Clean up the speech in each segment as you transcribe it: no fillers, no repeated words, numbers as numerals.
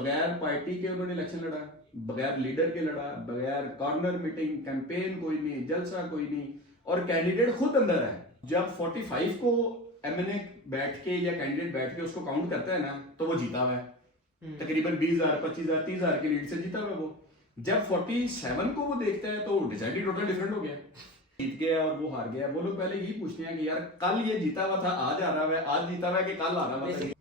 बगैर पार्टी के उन्होंने इलेक्शन लड़ा, बगैर लीडर के लड़ा, बगैर कॉर्नर मीटिंग, कैंपेन कोई नहीं, जलसा कोई नहीं, और कैंडिडेट खुद अंदर है। जब 45 को एमएनए बैठ के या कैंडिडेट बैठ के उसको काउंट करता है ना, तो वो जीता हुआ है तकरीबन 20,000, 25,000, 30,000 की लीड से जीता हुआ है वो। जब 47 को वो देखता है तो डिसाइडेड टोटल डिफरेंट हो गया, जीत गया और वो हार गया। वो लोग पहले यही पूछते हैं कि यार कल ये जीता हुआ था, आज आ रहा है, आज जीता हुआ है कि कल आ रहा है।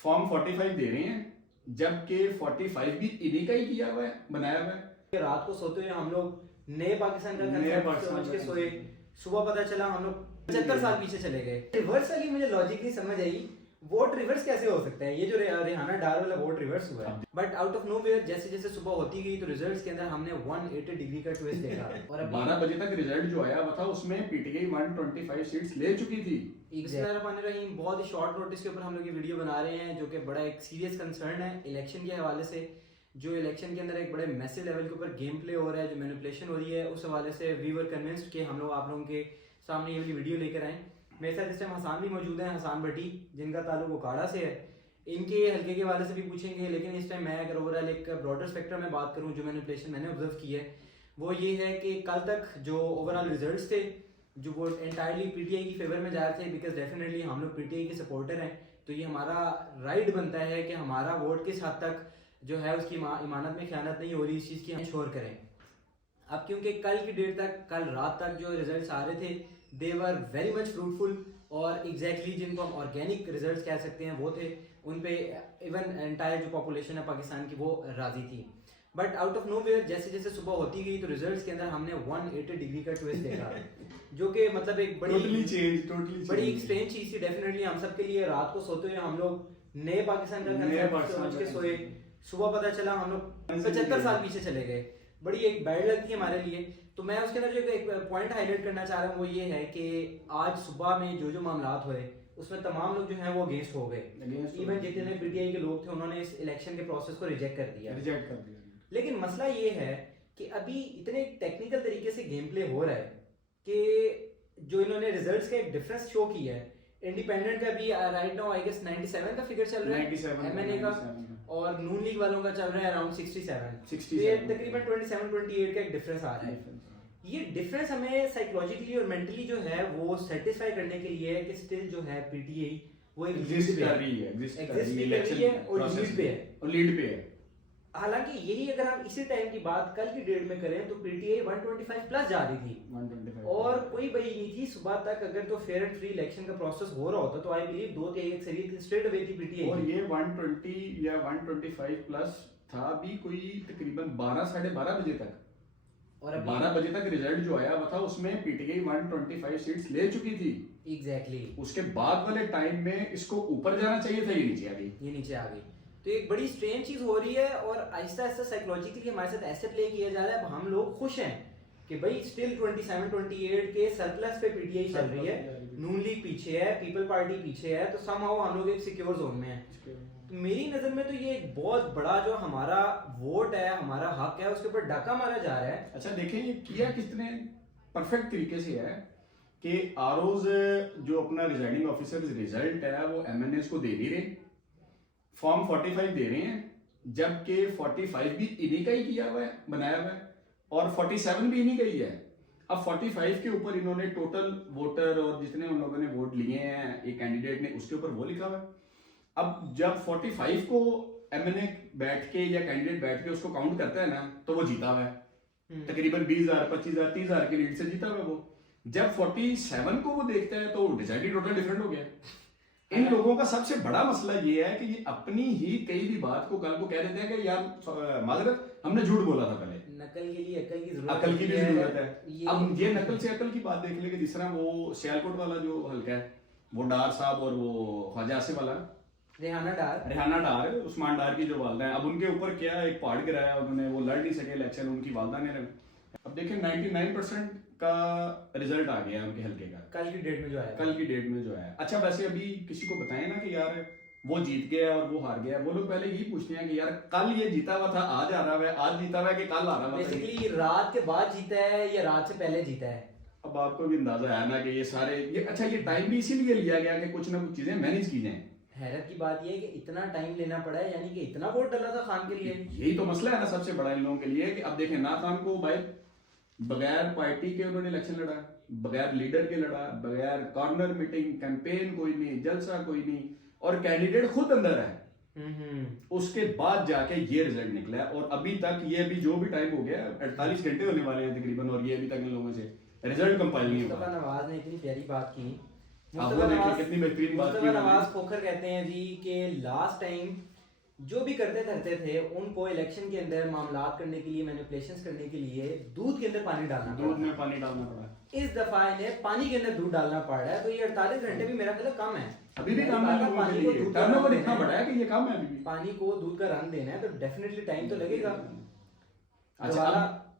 फॉर्म 45 दे रहे हैं, जबकि 45 भी इन्हीं का ही किया हुआ है, बनाया हुआ है। रात को सोते हुए हम लोग नए पाकिस्तान का समझ के सोए, सुबह पता चला हम लोग 75 साल पीछे चले गए। रिवर्स वाली मुझे लॉजिक नहीं समझ आई, वोट रिवर्स कैसे हो सकता है? ये जो रेहाना डार वाला वोट रिवर्स हुआ है, बट आउट ऑफ नोवेयर जैसे जैसे सुबह होती गई तो रिजल्ट्स के अंदर हमने 180 डिग्री का ट्विस्ट देखा। और 12 बजे तक रिजल्ट जो आया वो था, उसमें पीटीआई 125 सीट्स ले चुकी थी। बिस्मिल्लाहिर्रहमानिर्रहीम, बहुत ही शॉर्ट नोटिस के ऊपर हम लोग ये वीडियो बना रहे हैं, जो कि बड़ा एक सीरियस कंसर्न है इलेक्शन के हवाले से। जो इलेक्शन के अंदर एक बड़े मैसिव लेवल के ऊपर गेम प्ले हो रहा है, जो मैनिपुलेशन हो रही है, उस हवाले से वी वर कन्विंस्ड कि हम लोग आप लोगों के सामने ये वाली वीडियो लेकर आए। मेरे साथ इस टाइम हसान भी मौजूद हैं, हसान भट्टी, जिनका ताल्लुक उकाड़ा से है। इनके हल्के के हवाले से भी पूछेंगे, लेकिन इस टाइम मैं अगर ओवरऑल एक ब्रॉडर स्पेक्ट्रम में बात करूं, जो मैनिपुलेशन मैंने ऑब्जर्व की है वो ये है कि कल तक जो ओवरऑल रिजल्ट्स थे जो वो एंटायरली पीटीआई की फेवर में जा रहे थे, बिकॉज डेफिनेटली हम लोग पीटीआई के सपोर्टर हैं, तो ये हमारा राइट बनता है कि हमारा वोट किस हद तक जो है उसकी इमानत में खयानत नहीं हो रही, इस चीज़ की हम श्योर करें। अब क्योंकि कल की डेट तक, कल रात तक जो रिजल्ट्स आ रहे थे दे वर वेरी मच फ्रूटफुल, और एग्जैक्टली जिनको हम ऑर्गेनिक रिजल्ट्स कह सकते हैं वो थे। उन पे इवन एंटायर जो पॉपुलेशन है पाकिस्तान की वो राजी थी। बट आउट ऑफ नोवेयर जैसे जैसे सुबह होती गई तो रिजल्ट्स के अंदर हमने 180 डिग्री का ट्विस्ट देखा, जो कि मतलब एक बड़ी एक स्ट्रेंज चीज थी डेफिनेटली हम सब के लिए। रात को सोते हुए हम लोग नए पाकिस्तान का समझ के सोए, सुबह पता चला हम लोग 75 साल पीछे चले गए। बड़ी एक बैड लगती है हमारे लिए। तो मैं उसके अंदर जो एक पॉइंट हाईलाइट करना चाह रहा हूँ वो ये है कि आज सुबह में जो जो मामलात हुए उसमें तमाम लोग जो हैं वो अगेंस्ट हो गए। इवन जितने पीटीआई के लोग थे उन्होंने इस इलेक्शन के प्रोसेस को रिजेक्ट कर दिया। लेकिन मसला ये है कि अभी इतने टेक्निकल तरीके से गेम प्ले हो रहा है कि जो इन्होंने रिजल्ट्स का एक डिफरेंस शो किया है, इंडिपेंडेंट का भी राइट नाउ आई गेस 97 का फिगर चल रहा है एमएनए का, और नून लीग वालों का चल रहा है अराउंड 67। ये तकरीबन 27-28 का एक डिफरेंस आ रहा है। ये डिफरेंस हमें साइकोलॉजिकली और मेंटली जो है वो सेटिस्फाई करने के लिए है कि स्टिल जो है पीटीआई वो एग्जिस्ट कर रही है और लीड पे है। हालांकि यही अगर हम इसी टाइम की बात कल की डेट में करें तो पीटीआई 125 प्लस जा रही थी, 125 और कोई वही नहीं थी सुबह तक। अगर तो फेयर एंड फ्री इलेक्शन का प्रोसेस हो रहा होता तो आई बिलीव 2-3 अक्सरियत स्ट्रेट अवे थी पीटीआई। और ये 120 या 125 प्लस था भी कोई तकरीबन 12-12:30 बजे तक, और 12 बजे तक रिजल्ट जो आया वो था उसमें पीटीआई 125 सीट्स ले चुकी थी। एग्जैक्टली उसके बाद वाले टाइम में इसको ऊपर जाना चाहिए था, ये नीचे आ गई। तो एक बड़ी स्ट्रेंज चीज हो रही है और आहिस्ता आहिस्ता साइकोलॉजिकली हमारे साथ ऐसे प्ले किया जा रहा है। अब हम लोग खुश हैं कि भाई स्टिल 27-28 के सरप्लस पे पीटीआई चल रही है, नून लीग पीछे है, पीपल पार्टी पीछे है, तो समहाउ हम लोग एक सिक्योर जोन में है। तो मेरी नजर में तो ये एक बहुत बड़ा जो हमारा वोट है, हमारा हक है, उसके ऊपर डाका मारा जा रहा है। अच्छा देखें ये किया कितने परफेक्ट तरीके से है कि आरओज जो अपना रिजाइनिंग ऑफिसर रिजल्ट है वो एमएनए को दे नहीं रहे, फॉर्म 45 दे रहे हैं, जबकि 45 भी इन्हीं का ही किया हुआ है, बनाया हुआ है, और 47 भी इन्हीं का ही है। अब 45 के ऊपर इन्होंने टोटल वोटर और जितने उन लोगों ने वोट लिए हैं एक कैंडिडेट ने, उसके ऊपर वो लिखा हुआ है। अब जब 45 को एमएनए बैठ के या कैंडिडेट बैठ के उसको काउंट करता है ना, तो वो जीता हुआ है तकरीबन 20,000, 25,000, 30,000 की लीड से जीता हुआ है वो। जब 47 को वो देखता है तो डिसाइडेड टोटल डिफरेंट हो गया। इन लोगों का सबसे बड़ा मसला ये है कि ये अपनी ही कई भी बात को कल को कह देते हैं कि यार माजरत हमने झूठ बोला था पहले। नकल के लिए अकल की भी जरूरत है। अब ये नकल से अकल की बात देख ले कि जिस तरह वो सियालकोट वाला जो हल्का है वो डार साहब और वो ख्वाजा आसिफ वाला रेहाना डार उस्मान डार की जो वालदा है, अब उनके ऊपर क्या एक पहाड़ गिराया उन्होंने, वो लड़ नहीं सके इलेक्शन, उनकी वालदा ने। अब देखिए 99% का रिजल्ट आ गया उनके हल्के का कल की डेट में जो आया। अच्छा वैसे अभी किसी को बताएं ना कि यार वो जीत गया और वो हार गया, वो लोग पहले यही पूछते हैं कि यार कल ये जीता हुआ था, आज आ रहा है, आज जीता हुआ है कि कल आ रहा है। बेसिकली रात के बाद जीता है या रात से पहले जीता है। अब आपको भी अंदाजा है ना कि ये सारे ये अच्छा ये टाइम भी इसीलिए लिया गया कि कुछ ना कुछ चीजें मैनेज की जाएं। हैरत की बात यह है कि इतना टाइम लेना पड़ा है, यानी कि इतना वोट डाला था खान के लिए। यही तो मसला है ना सबसे बड़ा इन लोगों के लिए कि अब देखें ना खान को भाई बगैर पार्टी के उन्होंने इलेक्शन लड़ा, बगैर लीडर के लड़ा, बगैर कॉर्नर मीटिंग कैंपेन कोई नहीं, जलसा कोई नहीं, और कैंडिडेट खुद अंदर है। उसके बाद जाके ये रिजल्ट निकला है। और अभी तक ये भी जो भी टाइम हो गया 48 घंटे होने वाले हैं तकरीबन, और ये अभी तक इन लोगों से रिजल्ट कंपाइल नहीं मुस्तफा हुआ। नवाज ने इतनी प्यारी बात की। आप वो देखिए कितनी बेहतरीन बात की मुस्तफा उन्होंने। नवाज खोखर कहते हैं जी कि लास्ट टाइम जो भी करते धरते थे उनको इलेक्शन के अंदर मामलात करने के लिए, मैनिपुलेशंस करने के लिए दूध के अंदर पानी डालना दूध पड़ा। में पानी डालना पड़ा। इस दफा इन्हें पानी के अंदर दूध डालना पड़ रहा है, तो ये 48 घंटे भी मेरा ख्याल कम है। अभी भी काम है लोगों के लिए, टर्नओवर इतना बड़ा है कि ये काम है अभी भी। पानी को दूध का रंग देना है तो डेफिनेटली टाइम तो लगेगा। अच्छा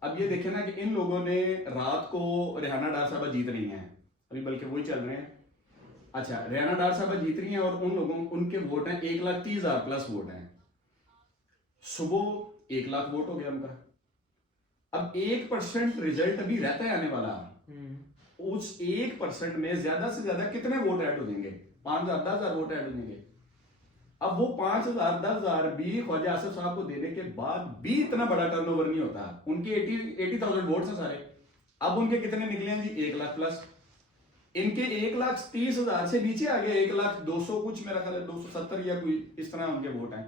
अब ये देखिए ना कि इन लोगों ने रात को रेहाना डार साहब जीत रही हैं, अभी बल्कि वही चल रहे हैं। अच्छा रेहाना डार साहब जीत रही हैं और उन लोगों उनके वोट हैं 1,30,000 प्लस वोट हैं। सुबह 1 लाख वोट हो गया उनका। अब 1% रिजल्ट अभी रहता है आने वाला। उस 1% में ज्यादा से ज्यादा कितने वोट ऐड हो जाएंगे? 5,000 10,000 वोट ऐड हो जाएंगे। अब वो 5,000 10,000 भी ख्वाजा आसिफ साहब को देने के बाद भी इतना बड़ा टर्नओवर नहीं होता। उनके 80,000 वोट हैं सारे। अब उनके कितने निकले हैं जी? 1 लाख प्लस। इनके 1,30,000 से नीचे आ गए 1,200 कुछ, मेरा ख्याल है 270 या कोई इस तरह उनके वोट हैं।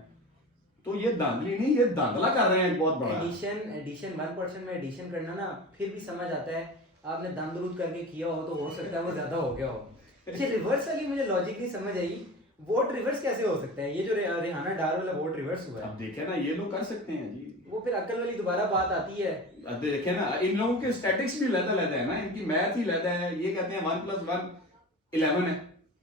तो ये धांधली नहीं, ये धांधला कर रहे हैं एक बहुत बड़ा। एडिशन 1% में एडिशन करना ना फिर भी समझ आता है। आपने दाम दरूद करके किया हो तो हो सकता है वो ज्यादा हो गया हो। ये रिवर्स वाली मुझे लॉजिक नहीं समझ आई। वोट रिवर्स कैसे हो सकता है? ये जो रेहाना डार वाला वोट रिवर्स हुआ है, अब देखे ना ये लोग कर सकते हैं जी। वो फिर अक्ल वाली दोबारा बात आती है। अब देखे ना इन लोगों के स्टैटिक्स भी लहदा है ना, इनकी मैथ ही लहदा है। ये कहते हैं 1 + 1 11 है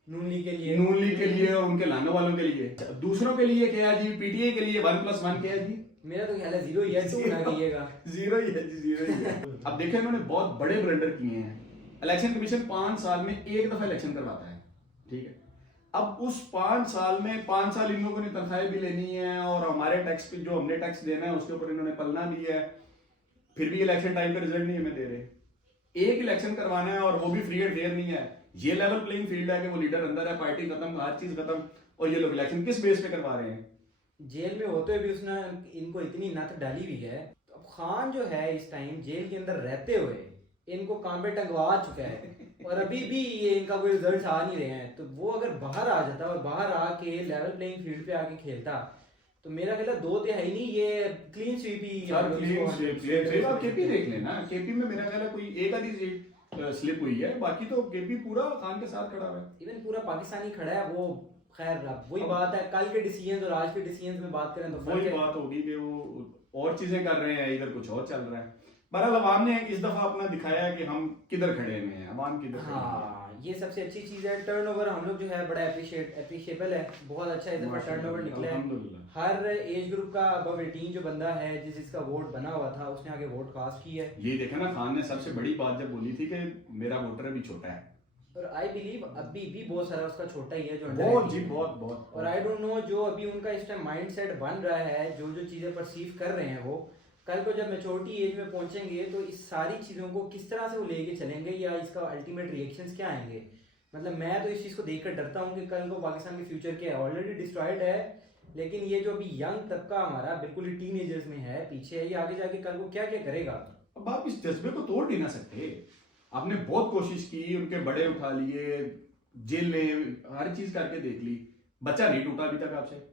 नून लीग के लिए, नून लीग के लिए और उनके लाने वालों के लिए। दूसरों के लिए क्या है जी? पीटीए के लिए 1 + 1 क्या है जी? मेरा तो ख्याल है 0 ही है, 2 ना कीजिएगा। 0 ही है जी, 0 ही है। अब देखिए इन्होंने बहुत बड़े ब्लंडर किए हैं। इलेक्शन कमीशन 5 साल में एक दफा इलेक्शन करवाता है, ठीक है। अब उस 5 साल में 5 साल इन लोगों ने तनख्वाहें भी लेनी है और हमारे टैक्स पे जो हमने टैक्स देना है उसके ऊपर इन्होंने पलना भी है। फिर भी इलेक्शन टाइम पे रिजल्ट नहीं हमें दे रहे। एक इलेक्शन करवाना है और वो भी फ्री एंड फेयर नहीं है। ये लेवल प्लेइंग फील्ड है कि वो लीडर अंदर है, पार्टी खत्म, हर चीज खत्म, और ये लोग इलेक्शन किस बेस पे करवा रहे हैं? जेल में होते हुए भी उसने इनको इतनी नत डाली हुई है। अब खान जो है इस टाइम जेल के अंदर रहते हुए इनको काम पे टंगवा चुका है और अभी भी ये इनका कोई रिजल्ट आ नहीं रहे हैं। तो वो अगर बाहर आ जाता और बाहर आके लेवल प्लेइंग फील्ड पे आके खेलता तो मेरा ख्याल है 2/3 नहीं, ये क्लीन स्वीप ही। आप केपी देख लेना, केपी में मेरा ख्याल है कोई एक आधी सीट स्लिप हुई है, बाकी तो केपी पूरा खान के साथ खड़ा है। इवन पूरा पाकिस्तानी खड़ा है वो। खैर अब वही बात है, कल के डिसीजन और आज के डिसीजन में बात करें तो वही बात होगी कि वो और चीजें कर रहे हैं, इधर कुछ और चल रहा है। बहरहाल अवाम ने इस दफा अपना दिखाया कि हम किधर खड़े हुए हैं, अवाम किधर खड़े हैं। हाँ, ये सबसे अच्छी चीज है। टर्नओवर हम लोग जो है बड़ा अप्रिशिएबल है, बहुत अच्छा इस दफा टर्नओवर निकला है। अल्हम्दुलिल्लाह। हर एज ग्रुप का अबव 18 जो बंदा है जिसका वोट बना हुआ था उसने आगे वोट कास्ट की है। ये देखे ना, खान ने सबसे बड़ी बात जब बोली थी कि मेरा वोटर अभी छोटा है, और आई बिलीव अभी भी बहुत सारा उसका छोटा ही है जो बहुत जी बहुत। और आई डोंट नो जो अभी उनका इस टाइम माइंडसेट बन रहा है, जो जो चीजें परसीव कर रहे हैं, वो कल को जब मैच्योरिटी एज में पहुंचेंगे तो इस सारी चीजों को किस तरह से वो लेके चलेंगे या इसका अल्टीमेट रिएक्शंस क्या आएंगे। मतलब मैं तो इस चीज को देखकर डरता हूँ कि कल को पाकिस्तान के फ्यूचर क्या है। ऑलरेडी डिस्ट्रॉयड है, लेकिन ये जो अभी यंग तबका हमारा बिल्कुल ही टीनेजर्स में है, पीछे है, ये आगे जाके कल को क्या क्या करेगा। अब आप इस जज्बे को तोड़ नहीं ना सकते। आपने बहुत कोशिश की, उनके बड़े उठा लिए, जेल में हर चीज करके देख ली, बच्चा नहीं टूटा अभी तक आपसे।